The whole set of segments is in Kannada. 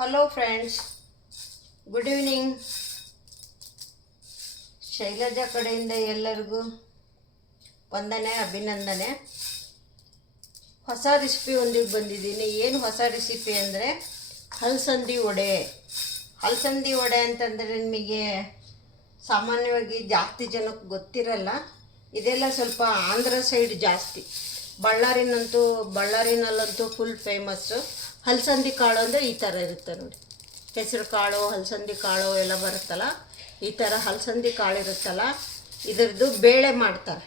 Hello friends, good evening. Shailaja ಕಡೆಯಿಂದ ಎಲ್ಲರಿಗೂ ವಂದನೆ, ಅಭಿನಂದನೆ. ಹೊಸ ರೆಸಿಪಿ ಒಂದಿಗೆ ಬಂದಿದ್ದೀನಿ. ಏನು ಹೊಸ ರೆಸಿಪಿ ಅಂದರೆ ಹಲಸಂದಿ ವಡೆ. ಹಲಸಂದಿ ವಡೆ ಅಂತಂದರೆ ನಿಮಗೆ ಸಾಮಾನ್ಯವಾಗಿ ಜಾಸ್ತಿ ಜನಕ್ಕೆ ಗೊತ್ತಿರಲ್ಲ. ಇದೆಲ್ಲ ಸ್ವಲ್ಪ ಆಂಧ್ರ ಸೈಡ್ ಜಾಸ್ತಿ. ಬಳ್ಳಾರಿನಲ್ಲಂತೂ ಫುಲ್ ಫೇಮಸ್ಸು. ಹಲಸಂದಿ ಕಾಳು ಅಂದರೆ ಈ ಥರ ಇರುತ್ತೆ ನೋಡಿ. ಹೆಸರು ಕಾಳು, ಹಲಸಂದಿ ಕಾಳು ಎಲ್ಲ ಬರುತ್ತಲ್ಲ, ಈ ಥರ ಹಲಸಂದಿ ಕಾಳು ಇರುತ್ತಲ್ಲ, ಇದರದ್ದು ಬೇಳೆ ಮಾಡ್ತಾರೆ.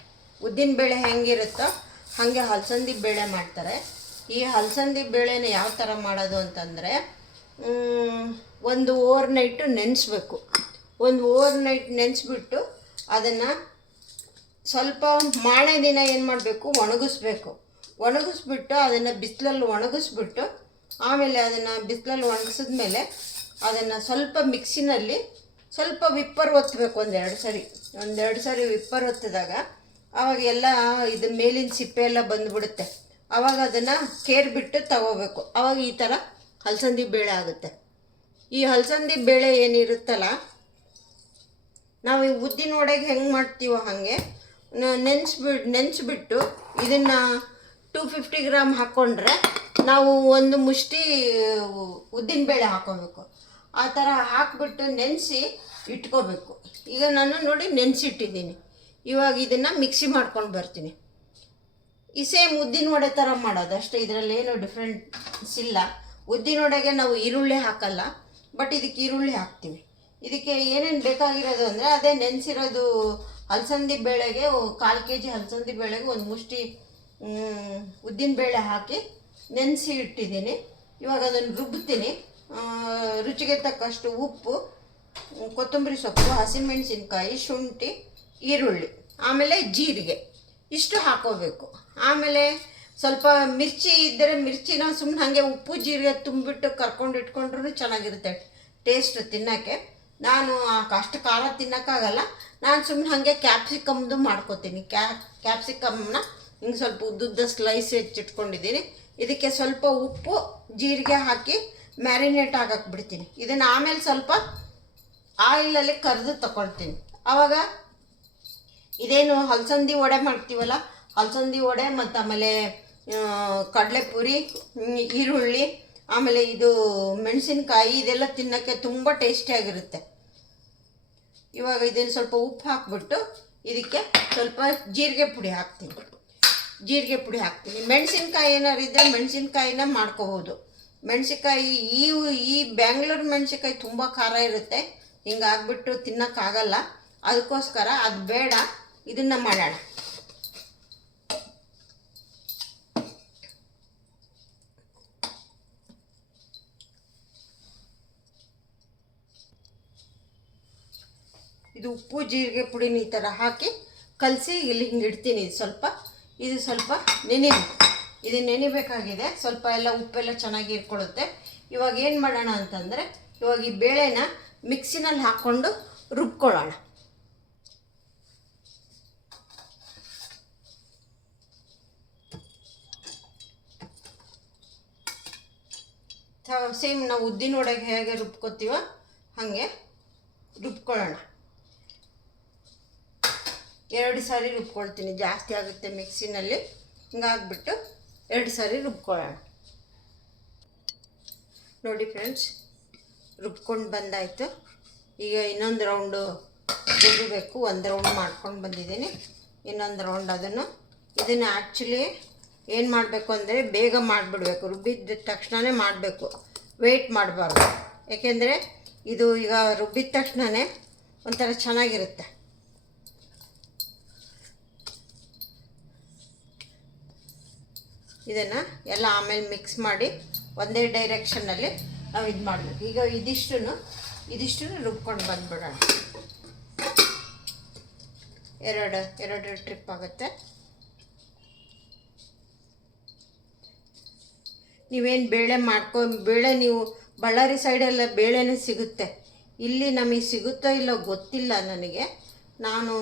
ಉದ್ದಿನ ಬೇಳೆ ಹೆಂಗಿರುತ್ತೋ ಹಾಗೆ ಹಲಸಂದಿ ಬೇಳೆ ಮಾಡ್ತಾರೆ. ಈ ಹಲಸಂದಿ ಬೇಳೆನ ಯಾವ ಥರ ಮಾಡೋದು ಅಂತಂದರೆ, ಒಂದು ಓವರ್ ನೈಟು ನೆನೆಸ್ಬೇಕು. ಒಂದು ಓವರ್ ನೈಟ್ ನೆನೆಸ್ಬಿಟ್ಟು ಅದನ್ನು ಸ್ವಲ್ಪ ಮಾರನೇ ದಿನ ಏನು ಮಾಡಬೇಕು, ಒಣಗಿಸ್ಬಿಟ್ಟು ಅದನ್ನು ಬಿಸಿಲಲ್ಲಿ ಒಣಗಿಸ್ಬಿಟ್ಟು ಆಮೇಲೆ ಅದನ್ನು ಬಿಸಿಲಲ್ಲಿ ಒಣಗಿಸಿದ್ಮೇಲೆ ಅದನ್ನು ಸ್ವಲ್ಪ ಮಿಕ್ಸಿನಲ್ಲಿ ಸ್ವಲ್ಪ ವಿಪ್ಪರ್ ಒತ್ತಬೇಕು. ಒಂದೆರಡು ಸರಿ ವಿಪ್ಪರ್ ಒತ್ತಿದಾಗ ಆವಾಗ ಎಲ್ಲ ಇದು ಮೇಲಿನ ಸಿಪ್ಪೆ ಎಲ್ಲ ಬಂದುಬಿಡುತ್ತೆ. ಆವಾಗ ಅದನ್ನು ಕೇರ್ಬಿಟ್ಟು ತಗೋಬೇಕು. ಆವಾಗ ಈ ಥರ ಹಲಸಂದಿ ಬೇಳೆ ಆಗುತ್ತೆ. ಈ ಹಲಸಂದಿ ಬೇಳೆ ಏನಿರುತ್ತಲ್ಲ, ನಾವು ಈ ಉದ್ದಿನ ವಡೆಗೆ ಹೆಂಗೆ ಮಾಡ್ತೀವೋ ಹಾಗೆ ನೆನೆಸ್ಬಿಟ್ಟು ಇದನ್ನು 250 ಗ್ರಾಮ್ ಹಾಕ್ಕೊಂಡ್ರೆ ನಾವು ಒಂದು ಮುಷ್ಟಿ ಉದ್ದಿನಬೇಳೆ ಹಾಕ್ಕೋಬೇಕು. ಆ ಥರ ಹಾಕಿಬಿಟ್ಟು ನೆನೆಸಿ ಇಟ್ಕೋಬೇಕು. ಈಗ ನಾನು ನೋಡಿ ನೆನೆಸಿಟ್ಟಿದ್ದೀನಿ. ಇವಾಗ ಇದನ್ನು ಮಿಕ್ಸಿ ಮಾಡ್ಕೊಂಡು ಬರ್ತೀನಿ. ಈ ಸೇಮ್ ಉದ್ದಿನ ವಡೆ ಥರ ಮಾಡೋದು ಅಷ್ಟೇ, ಇದರಲ್ಲೇನು ಡಿಫ್ರೆನ್ಸ್ ಇಲ್ಲ. ಉದ್ದಿನ ವಡೆಗೆ ನಾವು ಈರುಳ್ಳಿ ಹಾಕಲ್ಲ, ಬಟ್ ಇದಕ್ಕೆ ಈರುಳ್ಳಿ ಹಾಕ್ತೀವಿ. ಇದಕ್ಕೆ ಏನೇನು ಬೇಕಾಗಿರೋದು ಅಂದರೆ ಅದೇ ನೆನೆಸಿರೋದು ಹಲಸಂದಿ ಬೇಳೆಗೆ 1/4 kg ಹಲಸಂದಿ ಬೇಳೆಗೆ ಒಂದು ಮುಷ್ಟಿ ಉದ್ದಿನ ಬೇಳೆ ಹಾಕಿ ನೆನೆಸಿ ಇಟ್ಟಿದ್ದೀನಿ. ಇವಾಗ ಅದನ್ನು ರುಬ್ತೀನಿ. ರುಚಿಗೆ ತಕ್ಕಷ್ಟು ಉಪ್ಪು, ಕೊತ್ತಂಬರಿ ಸೊಪ್ಪು, ಹಸಿಮೆಣಸಿನ್ಕಾಯಿ, ಶುಂಠಿ, ಈರುಳ್ಳಿ, ಆಮೇಲೆ ಜೀರಿಗೆ ಇಷ್ಟು ಹಾಕೋಬೇಕು. ಆಮೇಲೆ ಸ್ವಲ್ಪ ಮಿರ್ಚಿ ಇದ್ದರೆ ಮಿರ್ಚಿನ ಸುಮ್ಮನೆ ಹಾಗೆ ಉಪ್ಪು ಜೀರಿಗೆ ತುಂಬಿಬಿಟ್ಟು ಕರ್ಕೊಂಡು ಇಟ್ಕೊಂಡ್ರೂ ಚೆನ್ನಾಗಿರುತ್ತೆ ಟೇಸ್ಟ್ ತಿನ್ನೋಕ್ಕೆ. ನಾನು ಅಷ್ಟು ಖಾರ ತಿನ್ನೋಕ್ಕಾಗಲ್ಲ. ನಾನು ಸುಮ್ಮನೆ ಹಾಗೆ ಕ್ಯಾಪ್ಸಿಕಮ್ದು ಮಾಡ್ಕೋತೀನಿ. ಕ್ಯಾಪ್ಸಿಕಮ್ನ ಹಿಂಗೆ ಸ್ವಲ್ಪ ಉದ್ದುದ್ದ ಸ್ಲೈಸ್ ಹೆಚ್ಚಿಟ್ಕೊಂಡಿದ್ದೀನಿ. ಇದಕ್ಕೆ ಸ್ವಲ್ಪ ಉಪ್ಪು ಜೀರಿಗೆ ಹಾಕಿ ಮ್ಯಾರಿನೇಟ್ ಆಗಕ್ಕೆ ಬಿಡ್ತೀನಿ. ಇದನ್ನು ಆಮೇಲೆ ಸ್ವಲ್ಪ ಆಯಿಲಲ್ಲಿ ಕರೆದು ತಗೊಳ್ತೀನಿ. ಆವಾಗ ಇದೇನು ಹಲಸಂದಿ ವಡೆ ಮಾಡ್ತೀವಲ್ಲ, ಹಲಸಂದಿ ವಡೆ ಮತ್ತು ಆಮೇಲೆ ಕಡಲೆಪುರಿ, ಈರುಳ್ಳಿ, ಆಮೇಲೆ ಇದು ಮೆಣಸಿನ್ಕಾಯಿ, ಇದೆಲ್ಲ ತಿನ್ನೋಕ್ಕೆ ತುಂಬ ಟೇಸ್ಟಿಯಾಗಿರುತ್ತೆ. ಇವಾಗ ಇದನ್ನು ಸ್ವಲ್ಪ ಉಪ್ಪು ಹಾಕ್ಬಿಟ್ಟು ಇದಕ್ಕೆ ಸ್ವಲ್ಪ ಜೀರಿಗೆ ಪುಡಿ ಹಾಕ್ತೀನಿ. ಮೆಣಸಿನ್ಕಾಯಿ ಏನಾರು ಇದ್ದರೆ ಮೆಣಸಿನ್ಕಾಯಿನ ಮಾಡ್ಕೋಬೋದು. ಮೆಣಸಿನ್ಕಾಯಿ ಈ ಬ್ಯಾಂಗ್ಳೂರು ಮೆಣಸಿನ್ಕಾಯಿ ತುಂಬ ಖಾರ ಇರುತ್ತೆ, ಹಿಂಗಾಗ್ಬಿಟ್ಟು ತಿನ್ನೋಕ್ಕಾಗಲ್ಲ. ಅದಕ್ಕೋಸ್ಕರ ಅದು ಬೇಡ, ಇದನ್ನು ಮಾಡೋಣ. ಇದು ಉಪ್ಪು ಜೀರಿಗೆ ಪುಡಿನ ಈ ಥರ ಹಾಕಿ ಕಲಸಿ ಇಲ್ಲಿ ಹಿಂಗೆ ಇಡ್ತೀನಿ. ಇದು ಸ್ವಲ್ಪ ನೆನಿಬೇಕಾಗಿದೆ. ಸ್ವಲ್ಪ ಎಲ್ಲ ಉಪ್ಪೆಲ್ಲ ಚೆನ್ನಾಗಿ ಇಟ್ಕೊಳ್ಳುತ್ತೆ. ಇವಾಗ ಏನು ಮಾಡೋಣ ಅಂತಂದರೆ, ಇವಾಗ ಈ ಬೇಳೆನ ಮಿಕ್ಸಿನಲ್ಲಿ ಹಾಕ್ಕೊಂಡು ರುಬ್ಕೊಳ್ಳೋಣ. ಸೇಮ್ ನಾವು ಉದ್ದಿನ ವಡೆಗೆ ಹೇಗೆ ರುಬ್ಕೋತೀವೋ ಹಾಗೆ ರುಬ್ಕೊಳ್ಳೋಣ. 2 ಸಾರಿ ರುಬ್ಕೊಳ್ತೀನಿ, ಜಾಸ್ತಿ ಆಗುತ್ತೆ ಮಿಕ್ಸಿನಲ್ಲಿ. ಹಿಂಗಾಗ್ಬಿಟ್ಟು 2 ಸಾರಿ ರುಬ್ಕೊಳ್ಳೋಣ. ನೋಡಿ ಫ್ರೆಂಡ್ಸ್, ರುಬ್ಕೊಂಡು ಬಂದಾಯಿತು. ಈಗ ಇನ್ನೊಂದು ರೌಂಡು ರುಬ್ಬಬೇಕು. ಒಂದು ರೌಂಡ್ ಮಾಡ್ಕೊಂಡು ಬಂದಿದ್ದೀನಿ, ಇನ್ನೊಂದು ರೌಂಡ್ ಇದನ್ನು ಆ್ಯಕ್ಚುಲಿ ಏನು ಮಾಡಬೇಕು ಅಂದರೆ ಬೇಗ ಮಾಡಿಬಿಡ್ಬೇಕು. ರುಬ್ಬಿದ ತಕ್ಷಣವೇ ಮಾಡಬೇಕು, ವೆಯ್ಟ್ ಮಾಡಬಾರ್ದು. ಏಕೆಂದರೆ ಇದು ಈಗ ರುಬ್ಬಿದ ತಕ್ಷಣವೇ ಒಂಥರ ಚೆನ್ನಾಗಿರುತ್ತೆ. ಇದನ್ನು ಎಲ್ಲ ಆಮೇಲೆ ಮಿಕ್ಸ್ ಮಾಡಿ ಒಂದೇ ಡೈರೆಕ್ಷನ್ನಲ್ಲಿ ನಾವು ಇದು ಮಾಡಬೇಕು. ಈಗ ಇದಿಷ್ಟು ರುಬ್ಕೊಂಡು ಬಂದುಬಿಡೋಣ. ಎರಡು ಟ್ರಿಪ್ ಆಗುತ್ತೆ. ನೀವೇನು ಬೇಳೆ ನೀವು ಬಳ್ಳಾರಿ ಸೈಡೆಲ್ಲ ಬೇಳೆನೇ ಸಿಗುತ್ತೆ. ಇಲ್ಲಿ ನಮಗೆ ಸಿಗುತ್ತೋ ಇಲ್ಲೋ ಗೊತ್ತಿಲ್ಲ ನನಗೆ. ನಾನು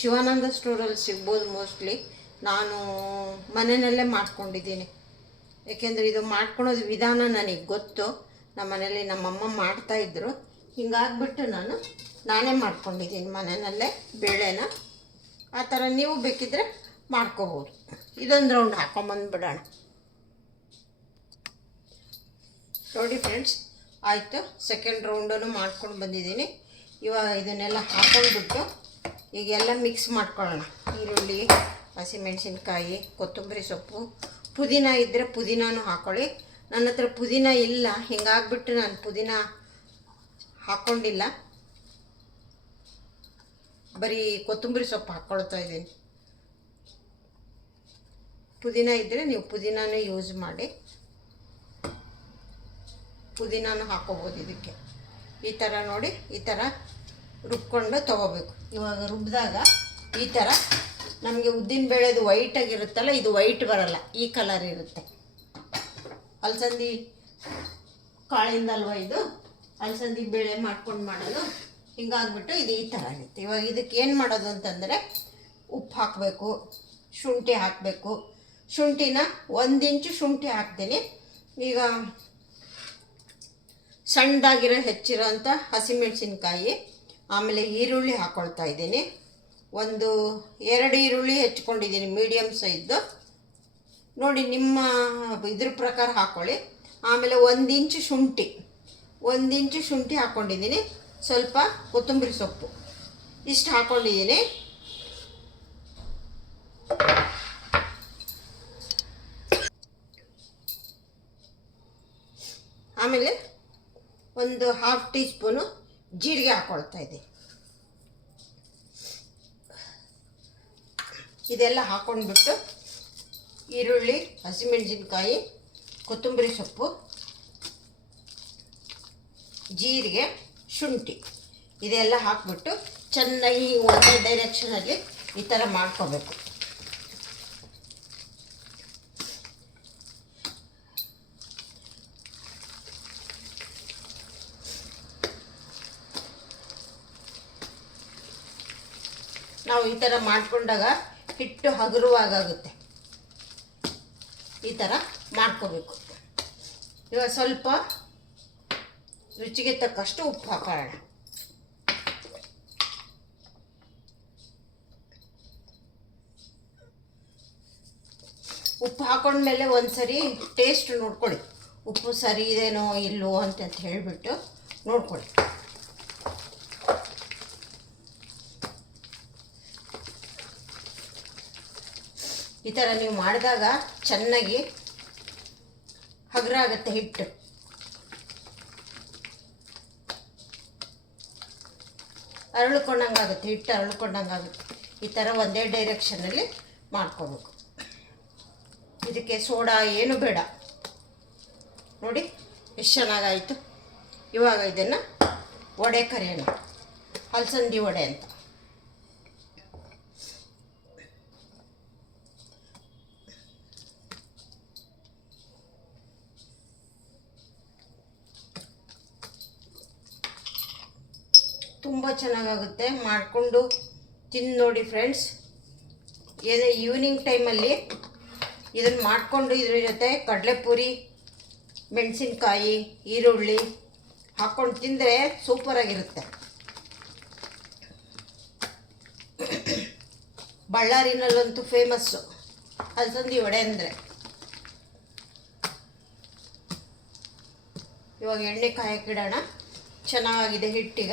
ಶಿವಾನಂದ ಸ್ಟೋರಲ್ಲಿ ಸಿಗ್ಬೋದು ಮೋಸ್ಟ್ಲಿ. ನಾನು ಮನೆಯಲ್ಲೇ ಮಾಡ್ಕೊಂಡಿದ್ದೀನಿ. ಏಕೆಂದರೆ ಇದು ಮಾಡ್ಕೊಳೋದು ವಿಧಾನ ನನಗೆ ಗೊತ್ತು. ನಮ್ಮ ಮನೇಲಿ ನಮ್ಮಮ್ಮ ಮಾಡ್ತಾಯಿದ್ರು. ಹಿಂಗಾಗ್ಬಿಟ್ಟು ನಾನೇ ಮಾಡ್ಕೊಂಡಿದ್ದೀನಿ ಮನೆಯಲ್ಲೇ ಬೇಳೆನ. ಆ ಥರ ನೀವು ಬೇಕಿದ್ದರೆ ಮಾಡ್ಕೋಬೋದು. ಇದೊಂದು ರೌಂಡ್ ಹಾಕೊಂಬಂದ್ಬಿಡೋಣ. ನೋಡಿ ಫ್ರೆಂಡ್ಸ್, ಆಯಿತು. ಸೆಕೆಂಡ್ ರೌಂಡನ್ನು ಮಾಡ್ಕೊಂಡು ಬಂದಿದ್ದೀನಿ. ಇವಾಗ ಇದನ್ನೆಲ್ಲ ಹಾಕೊಂಡ್ಬಿಟ್ಟು ಈಗೆಲ್ಲ ಮಿಕ್ಸ್ ಮಾಡ್ಕೊಳ್ಳೋಣ. ಈರುಳ್ಳಿ, ಹಸಿಮೆಣಸಿನ್ಕಾಯಿ, ಕೊತ್ತಂಬರಿ ಸೊಪ್ಪು, ಪುದೀನ ಇದ್ದರೆ ಪುದೀನೂ ಹಾಕ್ಕೊಳ್ಳಿ. ನನ್ನ ಹತ್ರ ಪುದೀನ ಇಲ್ಲ, ಹಿಂಗಾಗ್ಬಿಟ್ಟು ನಾನು ಪುದೀನ ಹಾಕ್ಕೊಂಡಿಲ್ಲ. ಬರೀ ಕೊತ್ತಂಬರಿ ಸೊಪ್ಪು ಹಾಕ್ಕೊಳ್ತಾ ಇದ್ದೀನಿ. ಪುದೀನ ಇದ್ದರೆ ನೀವು ಪುದೀನೂ ಯೂಸ್ ಮಾಡಿ, ಪುದೀನೂ ಹಾಕ್ಕೋಬೋದು ಇದಕ್ಕೆ. ಈ ಥರ ನೋಡಿ, ಈ ಥರ ರುಬ್ಕೊಂಡು ತೊಗೋಬೇಕು. ಇವಾಗ ರುಬ್ಬಿದಾಗ ಈ ಥರ ನಮಗೆ ಉದ್ದಿನಬೇಳೆದು ವೈಟಾಗಿರುತ್ತಲ್ಲ, ಇದು ವೈಟ್ ಬರಲ್ಲ, ಈ ಕಲರ್ ಇರುತ್ತೆ. ಅಲಸಂದಿ ಕಾಳಿಂದಲ್ವ ಇದು, ಅಲಸಂದಿ ಬೇಳೆ ಮಾಡ್ಕೊಂಡು ಮಾಡೋದು. ಹಿಂಗಾಗ್ಬಿಟ್ಟು ಇದು ಈ ಥರ ಆಗುತ್ತೆ. ಇವಾಗ ಇದಕ್ಕೆ ಏನು ಮಾಡೋದು ಅಂತಂದರೆ, ಉಪ್ಪು ಹಾಕಬೇಕು, ಶುಂಠಿ ಹಾಕಬೇಕು. ಶುಂಠಿನ 1 ಇಂಚು ಶುಂಠಿ ಹಾಕ್ತೀನಿ. ಈಗ ಸಣ್ಣದಾಗಿರೋ ಹೆಚ್ಚಿರೋ ಅಂಥ ಹಸಿಮೆಣಸಿನ್ಕಾಯಿ, ಆಮೇಲೆ ಈರುಳ್ಳಿ ಹಾಕ್ಕೊಳ್ತಾ ಇದ್ದೀನಿ. 2 ಈರುಳ್ಳಿ ಹೆಚ್ಕೊಂಡಿದ್ದೀನಿ, ಮೀಡಿಯಮ್ ಸೈಜ್ದು. ನೋಡಿ ನಿಮ್ಮ ಇದ್ರ ಪ್ರಕಾರ ಹಾಕ್ಕೊಳ್ಳಿ. ಆಮೇಲೆ 1 ಇಂಚು ಶುಂಠಿ, 1 ಇಂಚು ಶುಂಠಿ ಹಾಕ್ಕೊಂಡಿದ್ದೀನಿ. ಸ್ವಲ್ಪ ಕೊತ್ತಂಬರಿ ಸೊಪ್ಪು ಇಷ್ಟು ಹಾಕ್ಕೊಂಡಿದ್ದೀನಿ. ಆಮೇಲೆ 1/2 ಟೀ ಸ್ಪೂನು ಜೀರಿಗೆ ಹಾಕ್ಕೊಳ್ತಾ ಇದ್ದೀನಿ. ಇದೆಲ್ಲ ಹಾಕ್ಕೊಂಡ್ಬಿಟ್ಟು ಈರುಳ್ಳಿ, ಹಸಿಮೆಣಸಿನ್ಕಾಯಿ, ಕೊತ್ತಂಬರಿ ಸೊಪ್ಪು, ಜೀರಿಗೆ, ಶುಂಠಿ ಇದೆಲ್ಲ ಹಾಕ್ಬಿಟ್ಟು ಚೆನ್ನಾಗಿ ಒಂದೇ ಡೈರೆಕ್ಷನಲ್ಲಿ ಈ ಥರ ಮಾಡ್ಕೋಬೇಕು. ನಾವು ಈ ಥರ ಮಾಡಿಕೊಂಡಾಗ ಹಿಟ್ಟು ಹಗುರವಾಗುತ್ತೆ. ಈ ಥರ ಮಾಡ್ಕೋಬೇಕು. ಇವಾಗ ಸ್ವಲ್ಪ ರುಚಿಗೆ ತಕ್ಕಷ್ಟು ಉಪ್ಪು ಹಾಕೋಣ. ಉಪ್ಪು ಹಾಕೊಂಡ್ಮೇಲೆ ಒಂದು ಸರಿ ಟೇಸ್ಟ್ ನೋಡ್ಕೊಳ್ಳಿ, ಉಪ್ಪು ಸರಿ ಇದೇನೋ ಇಲ್ಲವೋ ಅಂತ ಹೇಳಿಬಿಟ್ಟು ನೋಡ್ಕೊಳ್ಳಿ. ಈ ಥರ ನೀವು ಮಾಡಿದಾಗ ಚೆನ್ನಾಗಿ ಹಗುರ ಆಗುತ್ತೆ ಹಿಟ್ಟು. ಅರಳ್ಕೊಂಡಂಗಾಗುತ್ತೆ, ಹಿಟ್ಟು ಅರಳ್ಕೊಂಡಂಗಾಗುತ್ತೆ. ಈ ಥರ ಒಂದೇ ಡೈರೆಕ್ಷನಲ್ಲಿ ಮಾಡ್ಕೋಬೇಕು. ಇದಕ್ಕೆ ಸೋಡಾ ಏನು ಬೇಡ. ನೋಡಿ ಎಷ್ಟು ಚೆನ್ನಾಗಾಯಿತು. ಇವಾಗ ಇದನ್ನು ವಡೆ ಕರಿಯೋಣ, ಅಲಸಂದಿ ವಡೆ ಅಂತ. ತುಂಬ ಚೆನ್ನಾಗಾಗುತ್ತೆ, ಮಾಡಿಕೊಂಡು ತಿಂದು ನೋಡಿ ಫ್ರೆಂಡ್ಸ್. ಏನೇ ಈವ್ನಿಂಗ್ ಟೈಮಲ್ಲಿ ಇದನ್ನು ಮಾಡಿಕೊಂಡು ಇದ್ರ ಜೊತೆ ಕಡಲೆಪುರಿ, ಮೆಣಸಿನ್ಕಾಯಿ, ಈರುಳ್ಳಿ ಹಾಕ್ಕೊಂಡು ತಿಂದರೆ ಸೂಪರಾಗಿರುತ್ತೆ. ಬಳ್ಳಾರಿನಲ್ಲಂತೂ ಫೇಮಸ್ಸು ಅಲಸಂದಿ ವಡೆ ಅಂದರೆ. ಇವಾಗ ಎಣ್ಣೆ ಕಾಯಕ್ಕಿಡೋಣ. ಚೆನ್ನಾಗಿದೆ ಹಿಟ್ಟೀಗ.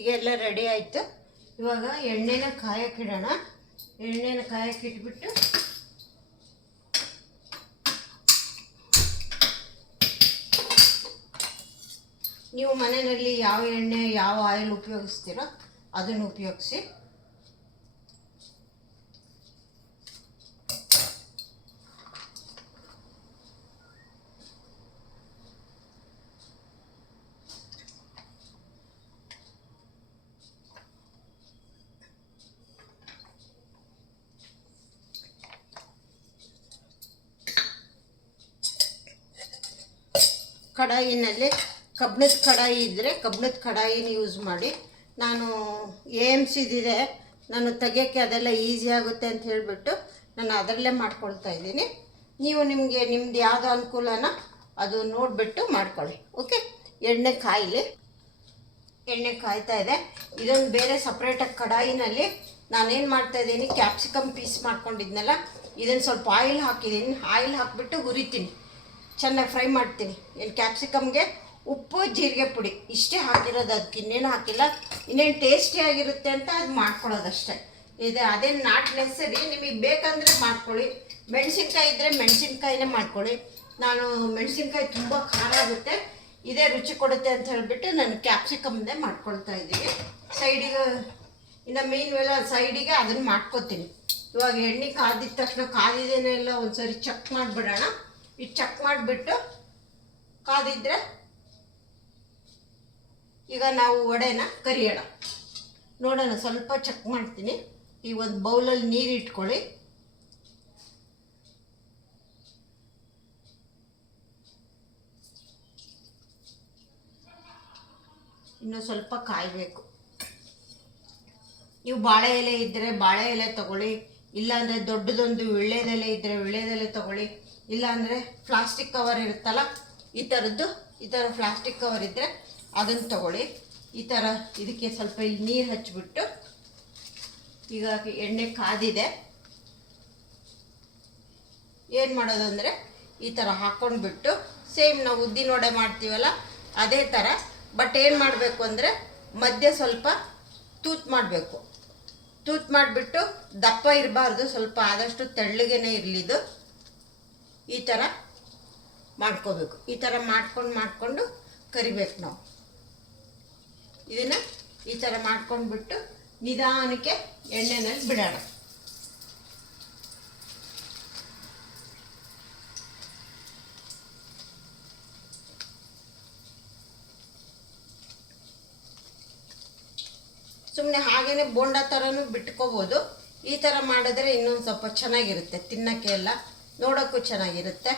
ಈಗೆಲ್ಲ ರೆಡಿ ಆಯಿತು. ಇವಾಗ ಎಣ್ಣೆನ ಕಾಯಕ್ಕಿಡೋಣ. ಎಣ್ಣೆನ ಕಾಯಕ್ಕಿಟ್ಬಿಟ್ಟು ನೀವು ಮನೆಯಲ್ಲಿ ಯಾವ ಎಣ್ಣೆ, ಯಾವ ಆಯಿಲ್ ಉಪಯೋಗಿಸ್ತೀರೋ ಅದನ್ನು ಉಪಯೋಗಿಸಿ. ಕಡಾಯಿನಲ್ಲಿ ಕಬ್ಬಿಣದ ಕಡಾಯಿ ಇದ್ದರೆ ಕಬ್ಬಿಣದ ಕಡಾಯಿನ ಯೂಸ್ ಮಾಡಿ. ನಾನು AMCದಿದೆ, ನಾನು ತೆಗಿಯೋಕ್ಕೆ ಅದೆಲ್ಲ ಈಸಿ ಆಗುತ್ತೆ ಅಂತ ಹೇಳಿಬಿಟ್ಟು ನಾನು ಅದರಲ್ಲೇ ಮಾಡ್ಕೊಳ್ತಾ ಇದ್ದೀನಿ. ನೀವು ನಿಮ್ದು ಯಾವುದು ಅನುಕೂಲನ ಅದು ನೋಡಿಬಿಟ್ಟು ಮಾಡ್ಕೊಳ್ಳಿ. ಓಕೆ, ಎಣ್ಣೆ ಕಾಯ್ತಾ ಇದೆ. ಇದೊಂದು ಬೇರೆ ಸಪ್ರೇಟಾಗಿ ಕಡಾಯಿನಲ್ಲಿ ನಾನೇನು ಮಾಡ್ತಾಯಿದ್ದೀನಿ, ಕ್ಯಾಪ್ಸಿಕಮ್ ಪೀಸ್ ಮಾಡ್ಕೊಂಡಿದ್ನಲ್ಲ, ಇದನ್ನು ಸ್ವಲ್ಪ ಆಯಿಲ್ ಹಾಕಿದ್ದೀನಿ. ಆಯಿಲ್ ಹಾಕಿಬಿಟ್ಟು ಹುರಿತೀನಿ, ಚೆನ್ನಾಗಿ ಫ್ರೈ ಮಾಡ್ತೀನಿ. ಏನು ಕ್ಯಾಪ್ಸಿಕಮ್ಗೆ ಉಪ್ಪು ಜೀರಿಗೆ ಪುಡಿ ಇಷ್ಟೇ ಹಾಕಿರೋದು, ಅದಕ್ಕೆ ಇನ್ನೇನು ಹಾಕಿಲ್ಲ. ಇನ್ನೇನು ಟೇಸ್ಟಿಯಾಗಿರುತ್ತೆ ಅಂತ ಅದು ಮಾಡ್ಕೊಳ್ಳೋದಷ್ಟೇ. ಅದೇನು ನಾಟ್ ನೆಸರಿ, ನಿಮಗೆ ಬೇಕಂದರೆ ಮಾಡ್ಕೊಳ್ಳಿ. ಮೆಣಸಿನ್ಕಾಯಿ ಇದ್ದರೆ ಮೆಣಸಿನ್ಕಾಯಿನೇ ಮಾಡ್ಕೊಳ್ಳಿ. ನಾನು ಮೆಣಸಿನ್ಕಾಯಿ ತುಂಬ ಖಾರ ಆಗುತ್ತೆ, ಇದೇ ರುಚಿ ಕೊಡುತ್ತೆ ಅಂತ ಹೇಳಿಬಿಟ್ಟು ನಾನು ಕ್ಯಾಪ್ಸಿಕಮ್ದೇ ಮಾಡ್ಕೊಳ್ತಾ ಇದ್ದೀನಿ. ಸೈಡಿಗೆ ಇನ್ನು ಮೀನುವೆಲ್ಲ ಸೈಡಿಗೆ ಅದನ್ನು ಮಾಡ್ಕೊತೀನಿ. ಇವಾಗ ಎಣ್ಣೆ ಕಾದಿದ ತಕ್ಷಣ ಕಾದಿದ್ದೇನೆ ಎಲ್ಲ ಒಂದು ಸರಿ ಚೆಕ್ ಮಾಡಿಬಿಡೋಣ. ಇದು ಚೆಕ್ ಮಾಡಿಬಿಟ್ಟು ಕಾದಿದ್ರೆ ಈಗ ನಾವು ವಡೆನ ಕರಿಯೋಣ. ನೋಡೋಣ, ಸ್ವಲ್ಪ ಚೆಕ್ ಮಾಡ್ತೀನಿ. ಈ ಒಂದು ಬೌಲಲ್ಲಿ ನೀರು ಇಟ್ಕೊಳ್ಳಿ. ಇನ್ನೂ ಸ್ವಲ್ಪ ಕಾಯಬೇಕು. ನೀವು ಬಾಳೆ ಎಲೆ ಇದ್ದರೆ ಬಾಳೆ ಎಲೆ ತೊಗೊಳ್ಳಿ, ಇಲ್ಲಾಂದರೆ ದೊಡ್ಡದೊಂದು ವೀಳ್ಯದೆಲೆ ಇದ್ದರೆ ವೀಳ್ಯದೆಲೆ ತೊಗೊಳ್ಳಿ, ಇಲ್ಲಾಂದರೆ ಪ್ಲಾಸ್ಟಿಕ್ ಕವರ್ ಇರುತ್ತಲ್ಲ ಈ ಥರ ಪ್ಲಾಸ್ಟಿಕ್ ಕವರ್ ಇದ್ದರೆ ಅದನ್ನು ತೊಗೊಳ್ಳಿ. ಈ ಥರ ಇದಕ್ಕೆ ಸ್ವಲ್ಪ ಇಲ್ಲಿ ನೀರು ಹಚ್ಚಿಬಿಟ್ಟು, ಈಗ ಎಣ್ಣೆ ಕಾದಿದೆ. ಏನು ಮಾಡೋದು ಅಂದರೆ ಈ ಥರ ಹಾಕ್ಕೊಂಡ್ಬಿಟ್ಟು ಸೇಮ್ ನಾವು ಉದ್ದಿನ ವಡೆ ಮಾಡ್ತೀವಲ್ಲ ಅದೇ ಥರ, ಬಟ್ ಏನು ಮಾಡಬೇಕು ಅಂದರೆ ಮಧ್ಯೆ ಸ್ವಲ್ಪ ತೂತು ಮಾಡಬೇಕು. ತೂತು ಮಾಡಿಬಿಟ್ಟು ದಪ್ಪ ಇರಬಾರ್ದು, ಸ್ವಲ್ಪ ಆದಷ್ಟು ತೆಳ್ಳಗೇನೆ ಇರಲಿದು. ಈ ಥರ ಮಾಡ್ಕೋಬೇಕು. ಈ ಥರ ಮಾಡಿಕೊಂಡು ಕರಿಬೇಕು ನಾವು. ಇದನ್ನು ಈ ಥರ ಮಾಡ್ಕೊಂಡ್ಬಿಟ್ಟು ನಿಧಾನಕ್ಕೆ ಎಣ್ಣೆನಲ್ಲಿ ಬಿಡೋಣ. ಸುಮ್ಮನೆ ಹಾಗೇ ಬೋಂಡ ಥರನೂ ಬಿಟ್ಕೋಬೋದು. ಈ ಥರ ಮಾಡಿದ್ರೆ ಇನ್ನೊಂದು ಸ್ವಲ್ಪ ಚೆನ್ನಾಗಿರುತ್ತೆ, ತಿನ್ನೋಕ್ಕೆ ಎಲ್ಲ ನೋಡೋಕ್ಕೂ ಚೆನ್ನಾಗಿರುತ್ತೆ.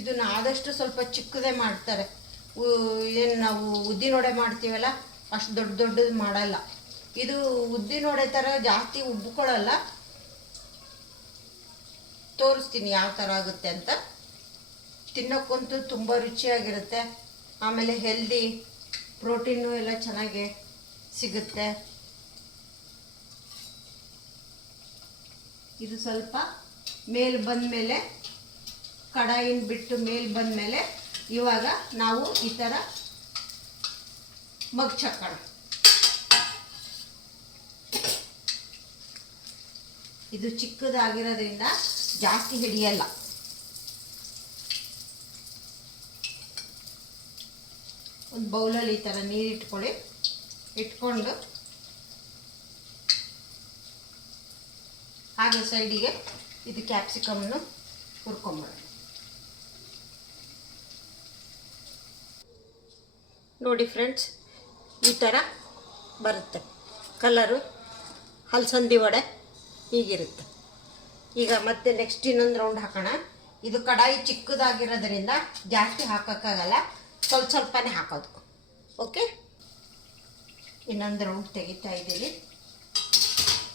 ಇದನ್ನು ಆದಷ್ಟು ಸ್ವಲ್ಪ ಚಿಕ್ಕದೇ ಮಾಡ್ತಾರೆ. ಏನು ನಾವು ಉದ್ದಿನ ವಡೆ ಮಾಡ್ತೀವಲ್ಲ ಅಷ್ಟು ದೊಡ್ಡದು ಮಾಡಲ್ಲ. ಇದು ಉದ್ದಿನ ವಡೆ ಥರ ಜಾಸ್ತಿ ಉಬ್ಕೊಳ್ಳಲ್ಲ. ತೋರಿಸ್ತೀನಿ ಯಾವ ಥರ ಆಗುತ್ತೆ ಅಂತ. ತಿನ್ನೋಕ್ಕಂತೂ ತುಂಬ ರುಚಿಯಾಗಿರುತ್ತೆ. ಆಮೇಲೆ ಹೆಲ್ದಿ, ಪ್ರೋಟೀನು ಎಲ್ಲ ಚೆನ್ನಾಗಿ ಸಿಗುತ್ತೆ. ಇದು ಸ್ವಲ್ಪ ಮೇಲೆ ಬಂದಮೇಲೆ, ಕಡಾಯಿನ ಬಿಟ್ಟು ಮೇಲೆ ಬಂದಮೇಲೆ ಇವಾಗ ನಾವು ಈ ಥರ ಮಗ್ಚಕ್ಕೋಣ. ಇದು ಚಿಕ್ಕದಾಗಿರೋದ್ರಿಂದ ಜಾಸ್ತಿ ಹಿಡಿಯಲ್ಲ. ಒಂದು ಬೌಲಲ್ಲಿ ಈ ಥರ ನೀರು ಇಟ್ಕೊಳ್ಳಿ. ಇಟ್ಕೊಂಡು ಹಾಗೆ ಸೈಡಿಗೆ ಇದು ಕ್ಯಾಪ್ಸಿಕಮ್ನು ಹುರ್ಕೊಂಬಿಡೋಣ. ನೋಡಿ ಫ್ರೆಂಡ್ಸ್, ಈ ಥರ ಬರುತ್ತೆ ಕಲರು. ಹಲಸಂದಿ ವಡೆ ಹೀಗಿರುತ್ತೆ. ಈಗ ಮತ್ತೆ ನೆಕ್ಸ್ಟ್ ಇನ್ನೊಂದು ರೌಂಡ್ ಹಾಕೋಣ. ಇದು ಕಡಾಯಿ ಚಿಕ್ಕದಾಗಿರೋದ್ರಿಂದ ಜಾಸ್ತಿ ಹಾಕೋಕ್ಕಾಗಲ್ಲ, ಸ್ವಲ್ಪನೇ ಹಾಕೋದು. ಓಕೆ, ಇನ್ನೊಂದು ರೌಂಡ್ ತೆಗಿತಾ ಇದ್ದೀನಿ.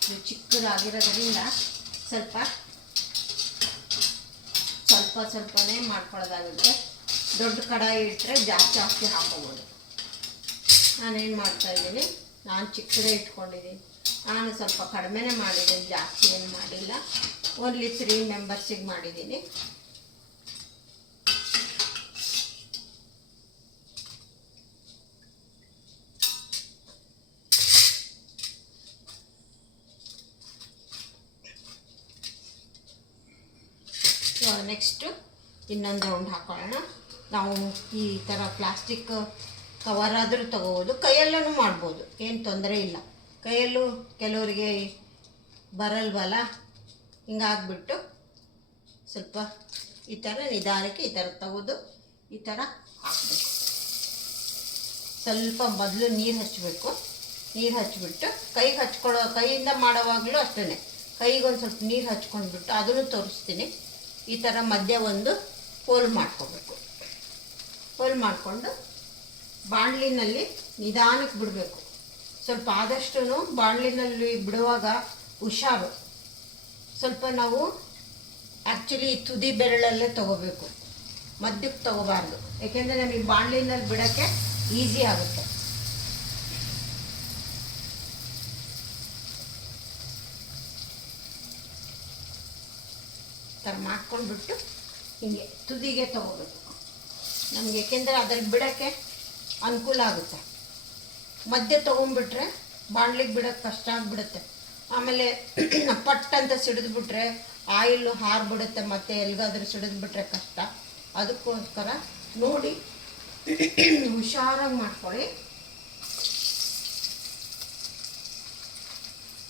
ಇದು ಚಿಕ್ಕದಾಗಿರೋದ್ರಿಂದ ಸ್ವಲ್ಪನೇ ಮಾಡ್ಕೊಳ್ಳೋದಾಗುತ್ತೆ. ದೊಡ್ಡ ಕಡಾಯಿ ಇಟ್ಟರೆ ಜಾಸ್ತಿ ಹಾಕೋಬೋದು. ನಾನೇನು ಮಾಡ್ತಾಯಿದ್ದೀನಿ, ನಾನು ಚಿಕ್ಕದೇ ಇಟ್ಕೊಂಡಿದ್ದೀನಿ. ನಾನು ಸ್ವಲ್ಪ ಕಡಿಮೆನೇ ಮಾಡಿದ್ದೀನಿ, ಜಾಸ್ತಿ ಏನು ಮಾಡಿಲ್ಲ. ಓನ್ಲಿ 3 ಮೆಂಬರ್ಸಿಗೆ ಮಾಡಿದ್ದೀನಿ. ನೆಕ್ಸ್ಟು ಇನ್ನೊಂದು ರೌಂಡ್ ಹಾಕೊಳ್ಳೋಣ. ನಾವು ಈ ಥರ ಪ್ಲಾಸ್ಟಿಕ್ ಕವರ್ ಆದರೂ ತೊಗೋಬೋದು, ಕೈಯಲ್ಲೂ ಮಾಡ್ಬೋದು, ಏನು ತೊಂದರೆ ಇಲ್ಲ. ಕೈಯಲ್ಲೂ ಕೆಲವರಿಗೆ ಬರಲ್ವಲ್ಲ, ಹಿಂಗಾಗ್ಬಿಟ್ಟು ಸ್ವಲ್ಪ ಈ ಥರ ನಿಧಾನಕ್ಕೆ ಈ ಥರ ತೆಗೆದು ಈ ಥರ ಹಾಕಬೇಕು. ಸ್ವಲ್ಪ ಮೊದಲು ನೀರು ಹಚ್ಚಬೇಕು. ನೀರು ಹಚ್ಚಿಬಿಟ್ಟು ಕೈಗೆ ಕೈಯಿಂದ ಮಾಡೋವಾಗಲೂ ಅಷ್ಟೇ, ಕೈಗೊಂದು ಸ್ವಲ್ಪ ನೀರು ಹಚ್ಕೊಂಡ್ಬಿಟ್ಟು ಅದನ್ನು ತೋರಿಸ್ತೀನಿ. ಈ ಥರ ಮಧ್ಯ ಒಂದು ಹೋಲ್ ಮಾಡ್ಕೋಬೇಕು. ಹೋಲ್ ಮಾಡಿಕೊಂಡು ಬಾಣಲಿನಲ್ಲಿ ನಿಧಾನಕ್ಕೆ ಬಿಡಬೇಕು. ಸ್ವಲ್ಪ ಆದಷ್ಟು ಬಾಣಲಿನಲ್ಲಿ ಬಿಡುವಾಗ ಹುಷಾರು. ಸ್ವಲ್ಪ ನಾವು ಆ್ಯಕ್ಚುಲಿ ತುದಿ ಬೆರಳಲ್ಲೇ ತೊಗೋಬೇಕು, ಮಧ್ಯಕ್ಕೆ ತೊಗೋಬಾರ್ದು. ಏಕೆಂದರೆ ನಮಗೆ ಬಾಣಲಿನಲ್ಲಿ ಬಿಡೋಕ್ಕೆ ಈಸಿ ಆಗುತ್ತೆ. ಥರ ಮಾಡ್ಕೊಂಡ್ಬಿಟ್ಟು ಹಿಂಗೆ ತುದಿಗೆ ತೊಗೋಬೇಕು ನಮಗೆ, ಏಕೆಂದರೆ ಅದ್ರಲ್ಲಿ ಬಿಡೋಕ್ಕೆ ಅನುಕೂಲ ಆಗುತ್ತೆ. ಮಧ್ಯ ತೊಗೊಂಡ್ಬಿಟ್ರೆ ಬಾಣಲಿಗೆ ಬಿಡೋಕ್ಕೆ ಕಷ್ಟ ಆಗಿಬಿಡುತ್ತೆ. ಆಮೇಲೆ ಪಟ್ಟಂತ ಸಿಡಿದ್ಬಿಟ್ರೆ ಆಯಿಲು ಹಾರಿಬಿಡುತ್ತೆ, ಮತ್ತು ಎಲ್ಲಿಗಾದ್ರೂ ಸಿಡಿದ್ಬಿಟ್ರೆ ಕಷ್ಟ. ಅದಕ್ಕೋಸ್ಕರ ನೋಡಿ ಹುಷಾರಾಗಿ ಮಾಡ್ಕೊಳ್ಳಿ.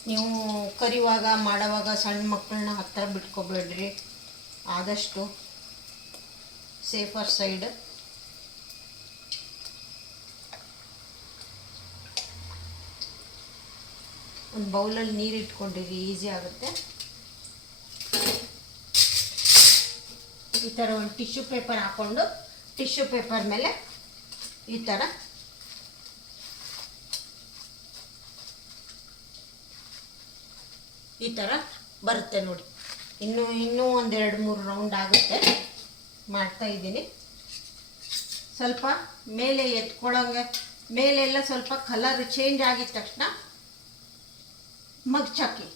ನೀವು ಕರಿವಾಗ ಮಾಡೋವಾಗ ಸಣ್ಣ ಮಕ್ಕಳನ್ನ ಹತ್ತಿರ ಬಿಟ್ಕೊಬೇಡ್ರಿ, ಆದಷ್ಟು ಸೇಫರ್ ಸೈಡ್. ಒಂದು ಬೌಲಲ್ಲಿ ನೀರು ಇಟ್ಕೊಂಡಿರಿ, ಈಸಿ ಆಗುತ್ತೆ. ಈ ಥರ ಒಂದು ಟಿಶ್ಯೂ ಪೇಪರ್ ಹಾಕ್ಕೊಂಡು ಟಿಶ್ಯೂ ಪೇಪರ್ ಮೇಲೆ ಈ ಥರ ಬರುತ್ತೆ ನೋಡಿ. ಇನ್ನೂ ಒಂದು 2-3 ರೌಂಡ್ ಆಗುತ್ತೆ. ಮಾಡ್ತಾಯಿದ್ದೀನಿ. ಸ್ವಲ್ಪ ಮೇಲೆ ಎತ್ಕೊಳ್ಳೋಂಗೆ, ಮೇಲೆಲ್ಲ ಸ್ವಲ್ಪ ಕಲರ್ ಚೇಂಜ್ ಆಗಿದ ತಕ್ಷಣ ಮಗ್ಚಾಕಿ,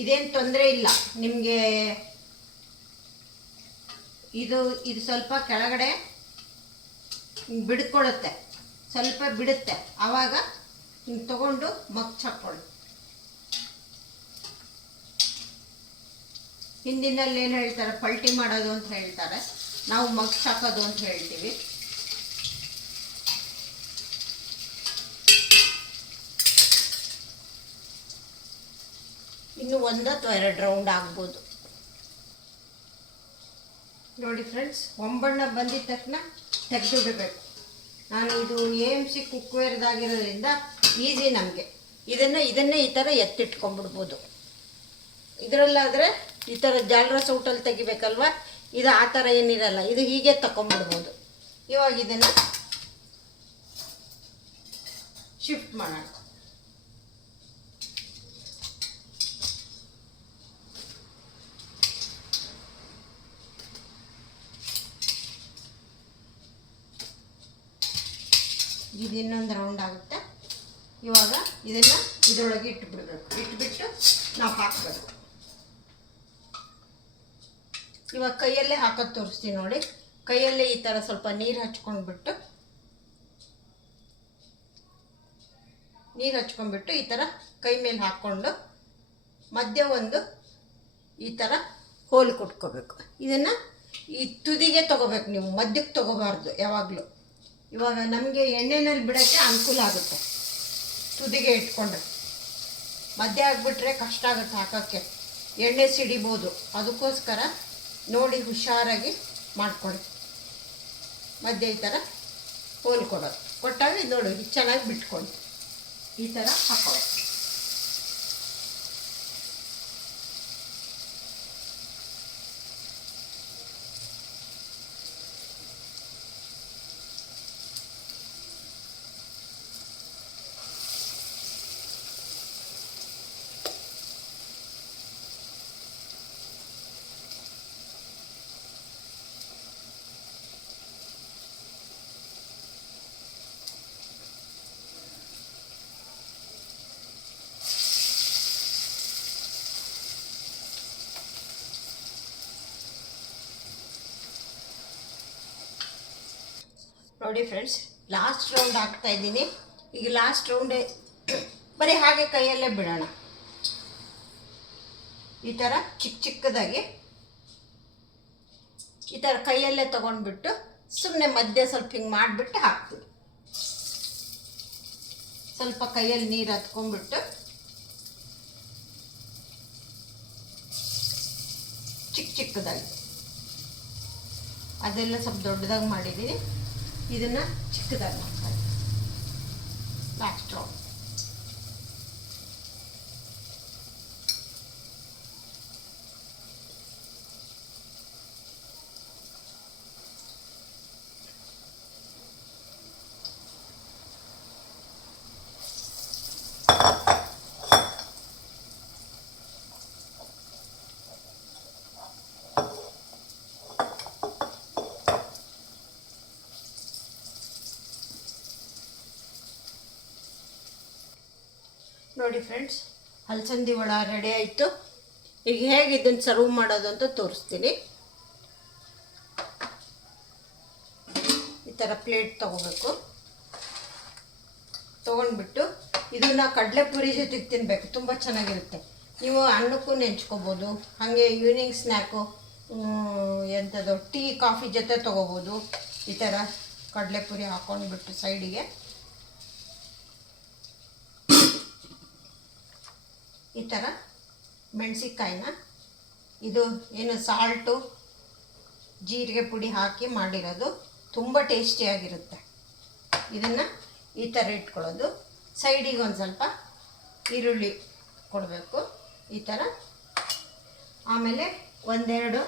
ಇದೇನು ತೊಂದರೆ ಇಲ್ಲ ನಿಮಗೆ. ಇದು ಸ್ವಲ್ಪ ಕೆಳಗಡೆ ಬಿಡ್ಕೊಳ್ಳುತ್ತೆ, ಸ್ವಲ್ಪ ಬಿಡುತ್ತೆ. ಆವಾಗ ಹಿಂಗೆ ತಗೊಂಡು ಮಗ್ಚಾಕೊಳ್ಳಿ. ಹಿಂದಿನಲ್ಲಿ ಏನು ಹೇಳ್ತಾರೆ, ಪಲ್ಟಿ ಮಾಡೋದು ಅಂತ ಹೇಳ್ತಾರೆ, ನಾವು ಮಗ್ಚಾಕೋದು ಅಂತ ಹೇಳ್ತೀವಿ. ಇನ್ನು 1 ಅಥವಾ 2 ರೌಂಡ್ ಆಗ್ಬೋದು ನೋಡಿ ಫ್ರೆಂಡ್ಸ್. ಒಂಬಣ್ಣ ಬಂದಿದ ತಕ್ಷಣ ತೆಗೆದು ಬಿಡಬೇಕು. ನಾನು ಇದು AMC ಕುಕ್ವೇರ್ದಾಗಿರೋದ್ರಿಂದ ಈಸಿ ನಮಗೆ. ಇದನ್ನೇ ಈ ಥರ ಎತ್ತಿಟ್ಕೊಂಡ್ಬಿಡ್ಬೋದು. ಇದರಲ್ಲಾದರೆ ಈ ಥರ ಜಾಲರ ಸೌಟಲ್ಲಿ ತೆಗಿಬೇಕಲ್ವ, ಇದು ಆ ಥರ ಏನಿರಲ್ಲ, ಇದು ಹೀಗೆ ತಗೊಂಡ್ಬಿಡ್ಬೋದು. ಇವಾಗ ಇದನ್ನು ಶಿಫ್ಟ್ ಮಾಡೋಣ. ಇದು ಇನ್ನೊಂದು ರೌಂಡ್ ಆಗುತ್ತೆ. ಇವಾಗ ಇದನ್ನು ಇದರೊಳಗೆ ಇಟ್ಬಿಡ್ಬೇಕು. ಇಟ್ಬಿಟ್ಟು ನಾವು ಹಾಕಬೇಕು. ಇವಾಗ ಕೈಯಲ್ಲೇ ಹಾಕೋದು ತೋರಿಸ್ತೀನಿ ನೋಡಿ. ಕೈಯಲ್ಲೇ ಈ ಥರ ಸ್ವಲ್ಪ ನೀರು ಹಚ್ಕೊಂಡ್ಬಿಟ್ಟು ಈ ಥರ ಕೈ ಮೇಲೆ ಹಾಕ್ಕೊಂಡು ಮಧ್ಯ ಒಂದು ಈ ಥರ ಹೋಲ್ ಕೊಟ್ಕೋಬೇಕು. ಇದನ್ನು ಈ ತುದಿಗೆ ತೊಗೋಬೇಕು, ನೀವು ಮಧ್ಯಕ್ಕೆ ತೊಗೋಬಾರ್ದು ಯಾವಾಗಲೂ. ಇವಾಗ ನಮಗೆ ಎಣ್ಣೆನಲ್ಲಿ ಬಿಡೋಕ್ಕೆ ಅನುಕೂಲ ಆಗುತ್ತೆ. ತುದಿಗೆ ಇಟ್ಕೊಂಡ್ರೆ ಮಧ್ಯ ಆಗಿಬಿಟ್ರೆ ಕಷ್ಟ ಆಗುತ್ತೆ ಹಾಕೋಕ್ಕೆ, ಎಣ್ಣೆ ಸಿಡಿಬೋದು. ಅದಕ್ಕೋಸ್ಕರ ನೋಡಿ ಹುಷಾರಾಗಿ ಮಾಡ್ಕೊಳ್ಳಿ. ಮಧ್ಯೆ ಈ ಥರ ಹೋಲ್ ಕೊಟ್ಟಾಗ ನೋಡಿ ಚೆನ್ನಾಗಿ ಬಿಟ್ಕೊಂಡು ಈ ಥರ ಹಾಕೊಳ್ಳಿ. ನೋಡಿ ಫ್ರೆಂಡ್ಸ್, ಲಾಸ್ಟ್ ರೌಂಡ್ ಹಾಕ್ತಾ ಇದ್ದೀನಿ. ಈಗ ಲಾಸ್ಟ್ ರೌಂಡ್ ಬರೀ ಹಾಗೆ ಕೈಯಲ್ಲೇ ಬಿಡೋಣ. ಈ ಥರ ಚಿಕ್ಕದಾಗಿ ಈ ಥರ ಕೈಯಲ್ಲೇ ತೊಗೊಂಡ್ಬಿಟ್ಟು ಸುಮ್ಮನೆ ಮಧ್ಯೆ ಸ್ವಲ್ಪ ಹಿಂಗೆ ಮಾಡಿಬಿಟ್ಟು ಹಾಕ್ತೀವಿ. ಸ್ವಲ್ಪ ಕೈಯಲ್ಲಿ ನೀರು ಹತ್ಕೊಂಡ್ಬಿಟ್ಟು ಚಿಕ್ಕದಾಗಿ, ಅದೆಲ್ಲ ಸ್ವಲ್ಪ ದೊಡ್ಡದಾಗಿ ಮಾಡಿದ್ದೀನಿ. ಇದನ್ನು ಚಿಕ್ಕದಾಗಿ ಮಾಡ್ತಾರೆ. ನೋಡಿ ಫ್ರೆಂಡ್ಸ್, ಅಲಸಂದಿ ವಡ ರೆಡಿ ಆಯಿತು. ಈಗ ಹೇಗೆ ಇದನ್ನು ಸರ್ವ್ ಮಾಡೋದು ಅಂತ ತೋರಿಸ್ತೀನಿ. ಈ ಥರ ಪ್ಲೇಟ್ ತೊಗೋಬೇಕು. ತೊಗೊಂಡ್ಬಿಟ್ಟು ಇದನ್ನು ಕಡಲೆಪುರಿ ಜೊತೆಗೆ ತಿನ್ನಬೇಕು, ತುಂಬ ಚೆನ್ನಾಗಿರುತ್ತೆ. ನೀವು ಅನ್ನಕ್ಕೂ ನೆಂಚ್ಕೋಬೋದು, ಹಾಗೆ ಈವ್ನಿಂಗ್ ಸ್ನ್ಯಾಕು ಎಂಥದ್ದು ಟೀ ಕಾಫಿ ಜೊತೆ ತೊಗೋಬೋದು. ಈ ಥರ ಕಡಲೆಪುರಿ ಹಾಕ್ಕೊಂಡ್ಬಿಟ್ಟು ಸೈಡಿಗೆ ಈ ಥರ ಮೆಣಸಿನ್ಕಾಯಿನ, ಇದು ಏನು ಸಾಲ್ಟು ಜೀರಿಗೆ ಪುಡಿ ಹಾಕಿ ಮಾಡಿರೋದು, ತುಂಬ ಟೇಸ್ಟಿಯಾಗಿರುತ್ತೆ. ಇದನ್ನು ಈ ಥರ ಇಟ್ಕೊಳ್ಳೋದು. ಸೈಡಿಗೆ ಒಂದು ಸ್ವಲ್ಪ ಈರುಳ್ಳಿ ಕೊಡಬೇಕು ಈ ಥರ. ಆಮೇಲೆ ಒಂದೆರಡು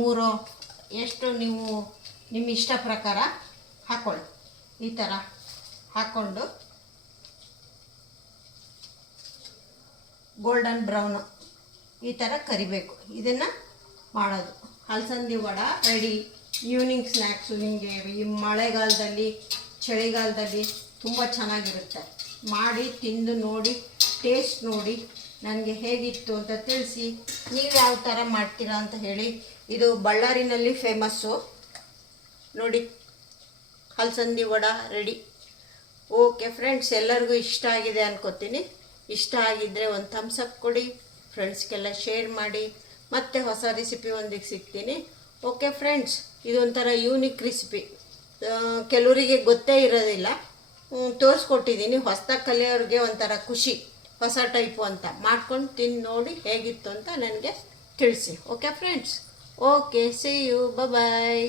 ಮೂರು ಎಷ್ಟು ನೀವು ನಿಮ್ಮ ಇಷ್ಟ ಪ್ರಕಾರ ಹಾಕ್ಕೊಳ್ಳಿ. ಈ ಥರ ಹಾಕ್ಕೊಂಡು ಗೋಲ್ಡನ್ ಬ್ರೌನು ಈ ಥರ ಕರಿಬೇಕು. ಇದನ್ನು ಮಾಡೋದು. ಅಲಸಂದಿ ವಡ ರೆಡಿ. ಈವ್ನಿಂಗ್ ಸ್ನ್ಯಾಕ್ಸು ನಿಮಗೆ ಈ ಮಳೆಗಾಲದಲ್ಲಿ ಚಳಿಗಾಲದಲ್ಲಿ ತುಂಬ ಚೆನ್ನಾಗಿರುತ್ತೆ. ಮಾಡಿ ತಿಂದು ನೋಡಿ, ಟೇಸ್ಟ್ ನೋಡಿ, ನನಗೆ ಹೇಗಿತ್ತು ಅಂತ ತಿಳಿಸಿ. ನೀವು ಯಾವ ಥರ ಮಾಡ್ತೀರಾ ಅಂತ ಹೇಳಿ. ಇದು ಬಳ್ಳಾರಿನಲ್ಲಿ ಫೇಮಸ್ಸು. ನೋಡಿ, ಅಲಸಂದಿ ವಡ ರೆಡಿ. ಓಕೆ ಫ್ರೆಂಡ್ಸ್, ಎಲ್ಲರಿಗೂ ಇಷ್ಟ ಆಗಿದೆ ಅನ್ಕೋತೀನಿ. ಇಷ್ಟ ಆಗಿದ್ದರೆ ಒಂದು ಥಮ್ಸ್ ಅಪ್ ಕೊಡಿ, ಫ್ರೆಂಡ್ಸ್ಗೆಲ್ಲ ಶೇರ್ ಮಾಡಿ. ಮತ್ತೆ ಹೊಸ ರೆಸಿಪಿ ಒಂದಿಗೆ ಸಿಗ್ತೀನಿ. ಓಕೆ ಫ್ರೆಂಡ್ಸ್, ಇದೊಂಥರ ಯೂನಿಕ್ ರೆಸಿಪಿ, ಕೆಲವರಿಗೆ ಗೊತ್ತೇ ಇರೋದಿಲ್ಲ. ತೋರಿಸ್ಕೊಟ್ಟಿದ್ದೀನಿ. ಹೊಸ್ದಾಗಿ ಕಲಿಯೋರಿಗೆ ಒಂಥರ ಖುಷಿ, ಹೊಸ ಟೈಪು ಅಂತ. ಮಾಡ್ಕೊಂಡು ತಿಂದು ನೋಡಿ ಹೇಗಿತ್ತು ಅಂತ ನನಗೆ ತಿಳಿಸಿ. Okay friends, okay, see you, bye.